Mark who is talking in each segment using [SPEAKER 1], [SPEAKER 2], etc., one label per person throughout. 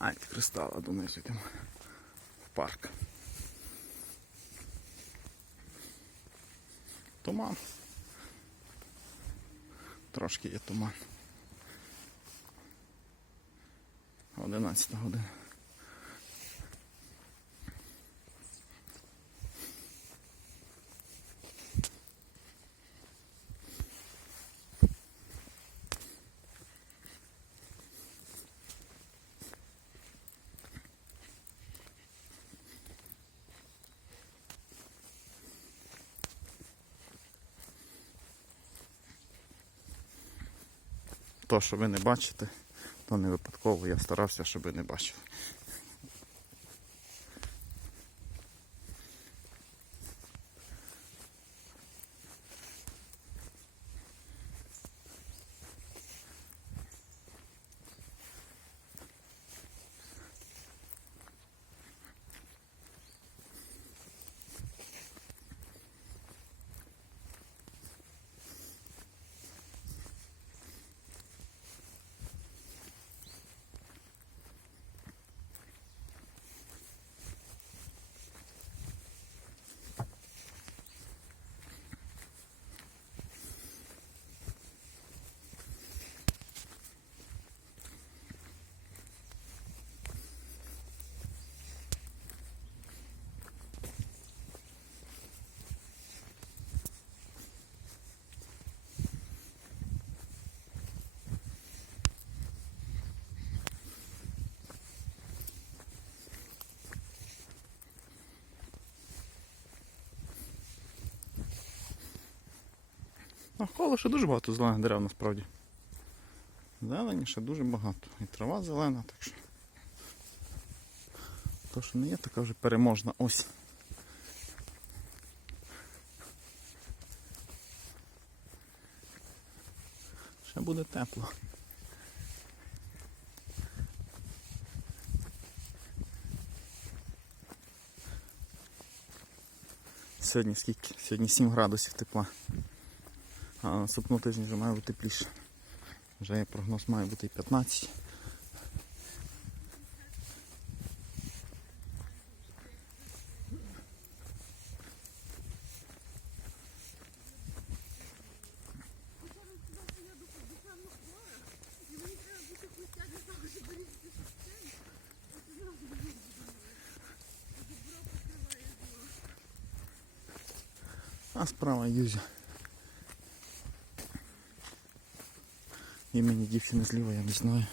[SPEAKER 1] Альткристала донизу йдемо в парк. Туман. Трошки є туман. 11 година. То, що ви не бачите, то не випадково. Я старався, щоб ви не бачили. Навколо ще дуже багато зелених дерев насправді. Зелені ще дуже багато. І трава зелена, так що. То, що не є така вже переможна ось. Ще буде тепло. Сьогодні скільки? Сьогодні 7 градусів тепла. А наступного тижня вже має бути тепліше. Вже є прогноз має бути і 15. А справа Юзя. Імені дівчини зліва я не знаю.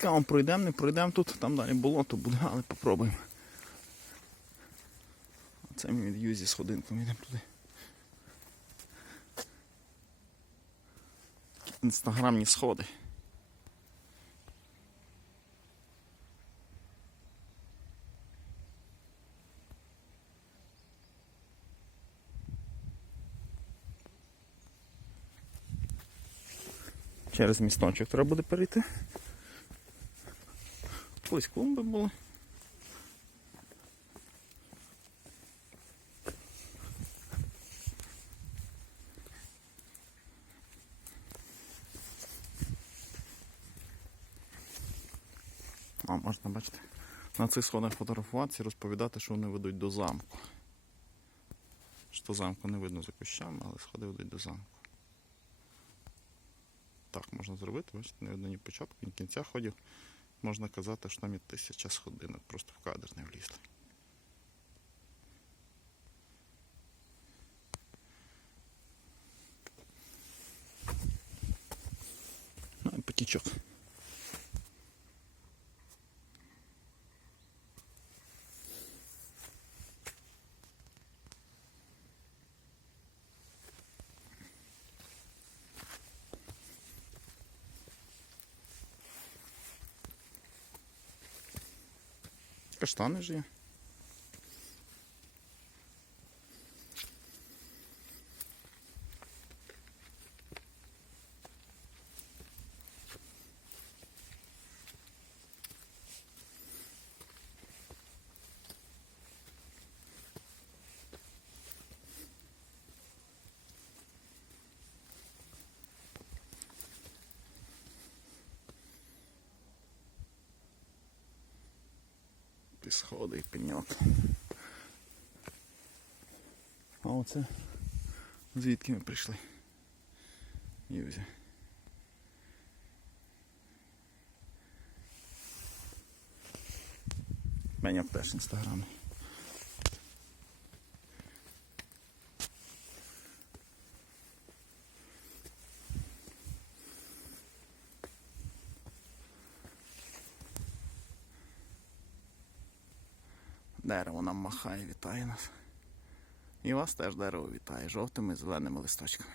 [SPEAKER 1] Цікаво, пройдемо, не пройдемо тут, там далі болото буде, але попробуємо. Оце ми від Юзі з ходинком йдемо туди. Інстаграмні сходи. Через місточок треба буде перейти. Ось клумби були. А, можна бачити. На цих сходах фотографуватися і розповідати, що вони ведуть до замку. Що замку не видно за кущами, але сходи ведуть до замку. так можна зробити, бачите, не видно ні початку, ні кінця ходів. Можна казати, що там і тисяча сходинок, просто в кадр не влізли. Ну і потічок. Каштани ж є. І сходи, і пеньок. А оце звідки ми прийшли? Юзя. Пеньок теж інстаграм. Дерево нам махає, вітає нас. І вас теж дерево вітає жовтими зеленими листочками.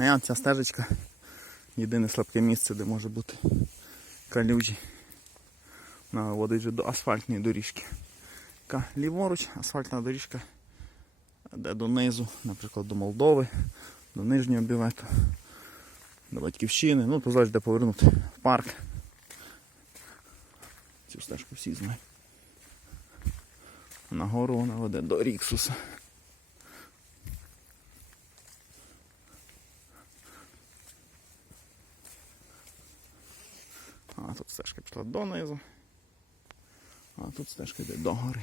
[SPEAKER 1] А ця стежечка єдине слабке місце, де може бути калюжі. Вона виводить до асфальтної доріжки. Ліворуч, асфальтна доріжка, де донизу, наприклад, до Молдови, до Нижнього Бівета, до Батьківщини. Ну, то залежить, де повернути в парк. Цю стежку всі знають. Нагору вона веде до Ріксуса. А тут стежка пішла донизу. А тут стежка йде до гори.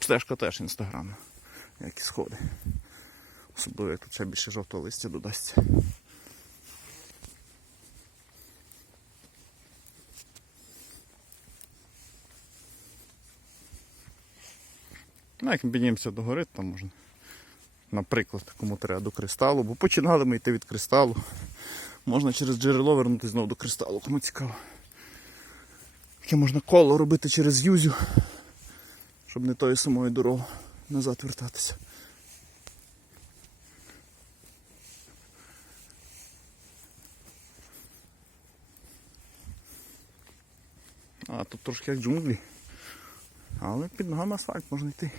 [SPEAKER 1] Стежка теж інстаграмна, як і сходи. Особливо як тут ще більше жовтого листя додасться. Ну, як ми піднімемося до гори, там можна, наприклад, кому треба до кристалу, бо починали ми йти від кристалу. Можна через джерело вернутися знову до кристалу, кому цікаво. Таке можна коло робити через юзю, щоб не тою самою дорогою назад вертатися. А тут трошки як джунглі. Але під ногами асфальт можна йти.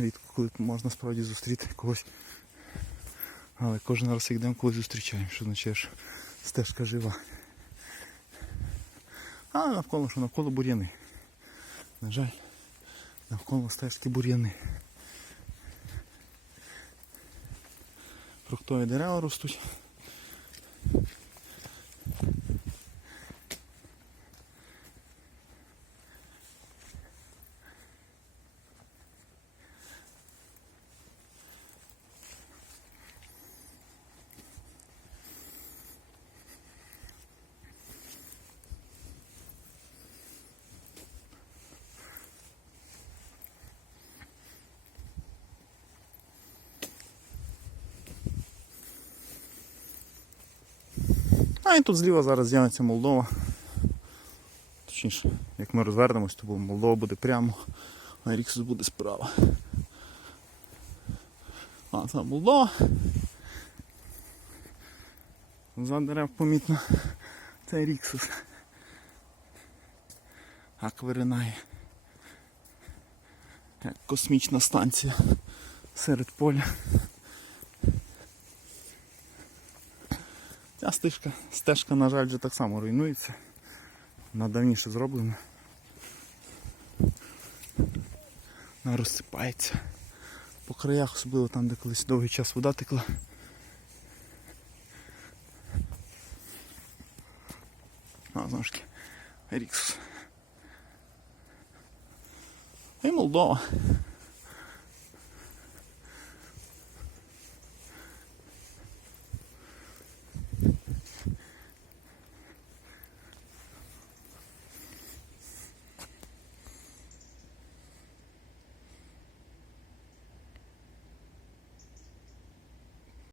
[SPEAKER 1] Рідко коли можна справді зустріти когось. Але кожен раз як йдемо, коли зустрічаємо, що означає, що стежка жива. А навколо що навколо бур'яни. На жаль, навколо стежки бур'яни. Фруктові дерева ростуть. А і тут зліва зараз з'явиться Молдова. Точніше, як ми розвернемось, то Молдова буде прямо, а Ріксус буде справа. А, це Молдова. За дерев помітно. Це Ріксус. Як виринає. Як космічна станція серед поля. Ця стежка, стежка, на жаль, вже так само руйнується. Вона давніше зроблена. Вона розсипається. По краях, особливо там, де колись довгий час вода текла. А, знову ж таки, Ріксус. І Молдова.